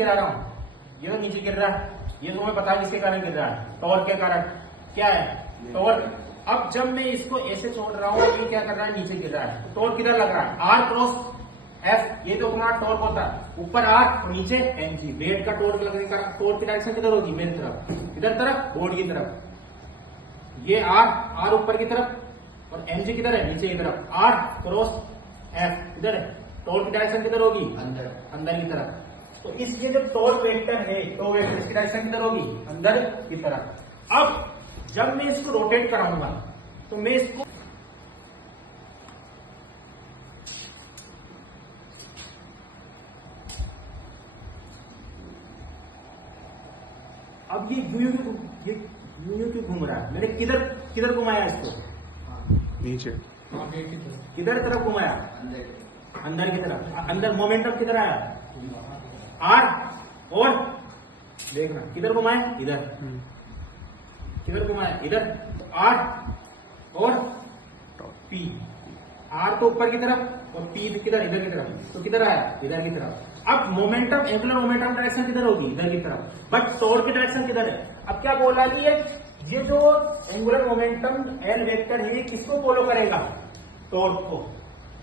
गिरा रहा हूँ, ये तो नीचे गिर रहा है, ये तुम्हें पता है किसके कारण गिर रहा है, टॉर्क के कारण। क्या है? टॉर्क। अब जब मैं इसको ऐसे छोड़ रहा हूँ, ये क्या कर रहा है, नीचे गिर रहा है, तो टॉर्क किधर लग रहा है, आर क्रॉस एफ, ये तो तुम्हारा टॉर्क होता है, ऊपर आर और नीचे एम जी। वेट का टॉर्क लगने का टॉर्क की डायरेक्शन किधर होगी, मेरी तरफ, किधर तरफ, बोर्ड की तरफ। ये आर ऊपर की तरफ और एम जी किधर है, नीचे की तरफ। आर क्रॉस एफ किधर है, टॉर्क की डायरेक्शन किधर होगी, अंदर की तरफ। तो इसके जो टॉर्क वेक्टर है, तो वेक्टर इसकी डायरेक्शन किधर होगी, अंदर की तरफ। अब जब मैं इसको रोटेट कराऊंगा तो मैं इसको अब ये यूं क्यों घूम रहा है, मैंने किधर किधर घुमाया इसको, नीचे, किधर तरफ घुमाया, अंदर की तरफ। अंदर मोमेंटम किधर आया, आर, और देखना किधर घुमाया, इधर, किधर घुमाया, इधर। तो आर और पी, आर तो ऊपर की तरफ और पी किधर, इधर की तरफ। तो किधर आया, इधर की तरफ। अब मोमेंटम, एंगुलर मोमेंटम डायरेक्शन किधर होगी, इधर की तरफ, बट टॉर्क की डायरेक्शन किधर है। अब क्या बोला कि ये जो एंगुलर मोमेंटम एल वेक्टर है, किसको फॉलो करेगा, टॉर्क को।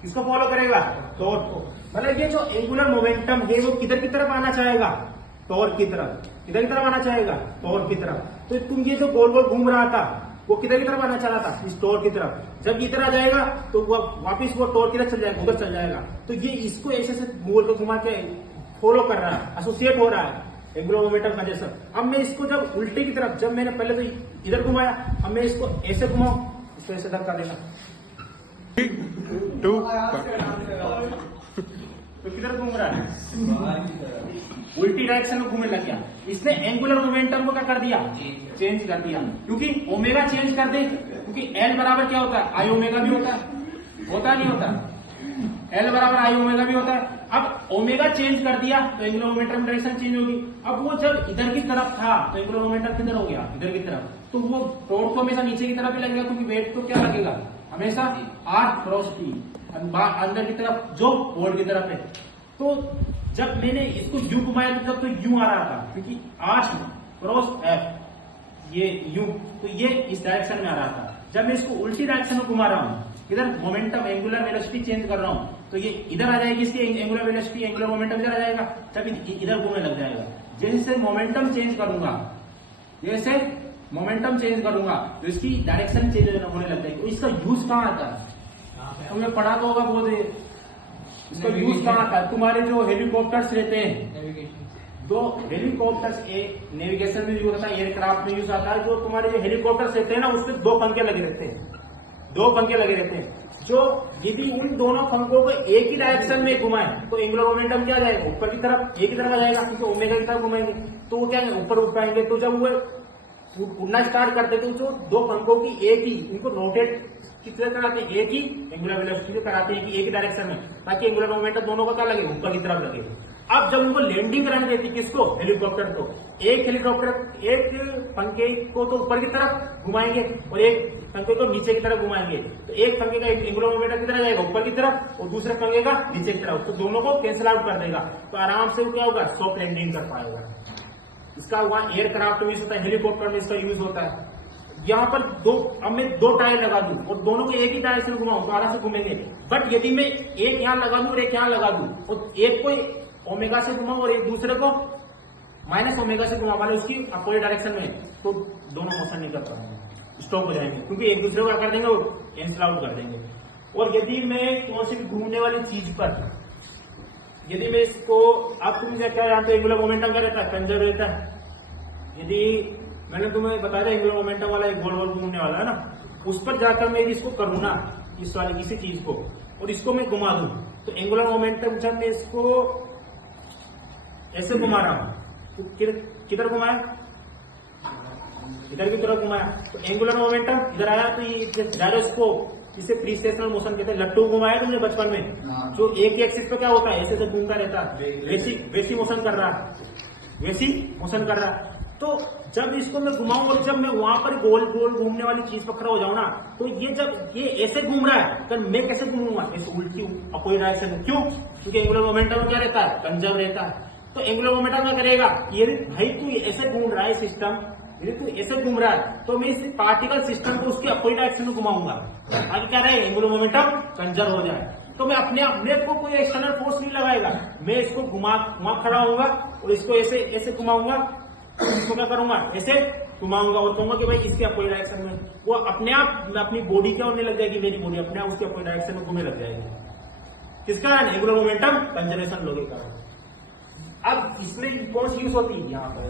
किसको फॉलो करेगा, टॉर्क को। मतलब ये जो एंगुलर मोमेंटम है वो किधर की तरफ आना चाहेगा, टॉर्क की तरफ। किधर की तरफ आना चाहेगा, टॉर्क की तरफ। तो तुम ये जो गोल गोल घूम रहा था वो किधर की तरफ आना चाह रहा था, इस टॉर्क की तरफ। जब इधर आ जाएगा तो वो वापिस वो टॉर्क की तरफ चल जाएगा, उधर चल जाएगा। तो ये इसको ऐसे से गोल को घुमा के फॉलो कर रहा है, एसोसिएट हो रहा है एंगुलर मोमेंटम का जैसा। अब मैं इसको जब उल्टे की तरफ, जब मैंने पहले तो इधर घुमाया, अब मैं इसको ऐसे घुमाऊं, इसको ऐसे धक्का देना, 2 तो किधर घूम रहा है, उल्टी डायरेक्शन में घूमने लग गया। इसने एंगुलर मोमेंटम को क्या कर दिया, चेंज कर दिया। क्योंकि ओमेगा चेंज कर दे, क्योंकि एल बराबर क्या होता है, आई ओमेगा भी होता है नहीं होता, एल बराबर आई ओमेगा भी होता है। अब ओमेगा चेंज कर दिया तो एंगुलर मोमेंटम डायरेक्शन चेंज होगी। अब वो जब इधर की तरफ था तो एंगुलर मोमेंटम किधर हो गया, इधर की तरफ। तो वो टॉर्क तो हमेशा नीचे की तरफ ही लगेगा, क्योंकि वेट तो क्या लगेगा, हमेशा आर क्रॉस पी, अंदर की तरफ जो बोर्ड की तरफ है। तो जब मैंने इसको यू घुमाया तब तो यू आ रहा था, क्योंकि आर क्रॉस एफ ये यू, तो ये इस डायरेक्शन में आ रहा था। जब मैं इसको उल्टी डायरेक्शन में घुमा रहा हूँ, इधर मोमेंटम एंगुलर वेलोसिटी चेंज कर रहा हूँ, तो ये इधर आ जाएगी, इसकी एंगुलर वेलोसिटी, एंगुलर मोमेंटम इधर आ जाएगा, तब इधर घूमने लग जाएगा। जैसे मोमेंटम चेंज करूंगा, जैसे मोमेंटम चेंज करूंगा तो इसकी डायरेक्शन चेंज होने लगता है। तो इसका यूज कहाँ आता है, तुमने पढ़ा तो होगा बहुत, इसका यूज कहाँ आता है। तुम्हारे जो हेलीकॉप्टर्स रहते हैं, दो हेलीकॉप्टर्स नेविगेशन में यूज होता है, एयरक्राफ्ट में यूज आता है। जो तुम्हारे जो हेलीकॉप्टर्स रहते हैं ना, उसमें 2 पंखे लगे रहते हैं, 2 पंखे लगे रहते हैं। जो यदि उन दोनों पंखों को एक ही डायरेक्शन में घुमाए तो एंगुलर मोमेंटम क्या जाएगा, ऊपर की तरफ, एक ही तरफ आ जाएगा, क्योंकि ओमेगा की तरफ घुमाएंगे तो वो क्या ऊपर उठ पाएंगे। तो जब वो उड़ना स्टार्ट करते तो जो 2 पंखों की एक ही, इनको रोटेट किस तरह कराते हैं, एक ही एंगुलर वेलोसिटी कराते हैं कि एक ही डायरेक्शन में, ताकि एंगुलर मोमेंटम दोनों का क्या लगे, ऊपर की तरफ लगे। अब जब उनको लैंडिंग कराने देती, किसको, हेलीकॉप्टर को, एक हेलीकॉप्टर एक पंखे को तो ऊपर की तरफ घुमाएंगे और एक पंखे को नीचे की तरफ घुमाएंगे। तो एक पंखे का एंगुलर मोमेंटम कितना जाएगा, ऊपर की तरफ, और दूसरे पंखे का नीचे की तरफ। तो दोनों को कैंसिल आउट कर देगा, तो आराम से वो क्या होगा, सॉफ्ट लैंडिंग कर पाएगा। इसका वहां एयरक्राफ्ट में यूज होता है, हेलीकॉप्टर में इसका यूज होता है। यहाँ पर अब मैं 2 टायर लगा दूं और दोनों को एक ही डायरेक्शन में घुमाऊं तो आराम से घूमेंगे। बट यदि मैं एक यहाँ लगा दूं और एक यहाँ लगा दूं और एक को ओमेगा से घुमाऊं और एक दूसरे को माइनस ओमेगा से घुमा वाले उसकी अपोजिट डायरेक्शन में, तो दोनों मोशन नहीं कर पाएंगे, स्टॉप हो जाएंगे, क्योंकि एक दूसरे को क्या कर देंगे, वो कैंसिल आउट कर देंगे। और यदि मैं कौन सी भी घूमने वाली चीज पर, यदि मैं इसको, अब तुम क्या जानते हो एंगुलर मोमेंटम क्या रहता है, कंजर्व रहता है। यदि मैंने तुम्हें बताया एंगुलर मोमेंटम वाला एक गोल गोल घूमने वाला है ना, उस पर जाकर मैं इसको करूँ ना, इस वाली किसी चीज को, और इसको मैं घुमा दूं, तो एंगुलर मोमेंटम जब मैं इसको ऐसे घुमा रहा हूं तो किधर घुमाया, इधर की तरफ घुमाया, तो एंगुलर मोमेंटम इधर आया। तो ये जायरोस्कोप, इसे प्रीस्टेशनल मोशन कहते हैं। लट्टू घुमाया तुमने बचपन में, जो एक ही एक्सिस पे क्या होता है, ऐसे घूमता रहता है, वैसी मोशन कर रहा है, वैसी मोशन कर रहा है। तो जब इसको मैं घुमाऊं और जब मैं वहां पर गोल गोल घूमने वाली चीज पर खड़ा हो जाऊं ना, तो ये जब ये ऐसे घूम रहा है तो मैं कैसे घूमूंगा, ऐसे उल्टी अपोजिट डायरेक्शन में। क्यों, क्योंकि एंगुलर मोमेंटम क्या रहता है, कंजर्व रहता है। तो एंगुलर मोमेंटम क्या करेगा, यदि भाई तू ऐसे घूम रहा है सिस्टम, यदि तू ऐसे घूम रहा है तो मैं इस पार्टिकल सिस्टम को उसके अपोजिट डायरेक्शन में घुमाऊंगा, आगे क्या रहेगा, एंगुलर मोमेंटम कंजर्व हो जाए। तो मैं अपने को कोई एक्सटर्नल फोर्स नहीं लगाएगा, मैं इसको घुमा खड़ा होऊंगा और इसको ऐसे ऐसे घुमाऊंगा, इसको क्या करूंगा, ऐसे घुमाऊंगा और कहूंगा कि भाई इसके अपोजिट डायरेक्शन में, वो अपने आप अपनी बॉडी क्या होने लग जाएगी, मेरी बॉडी अपने आप उसके अपोजिट डायरेक्शन में घूमने लग जाएगी। किस कारण, एंगुलर मोमेंटम कंजर्वेशन लॉ के कारण। अब इसमें कौन सी यूज होती है, यहाँ पर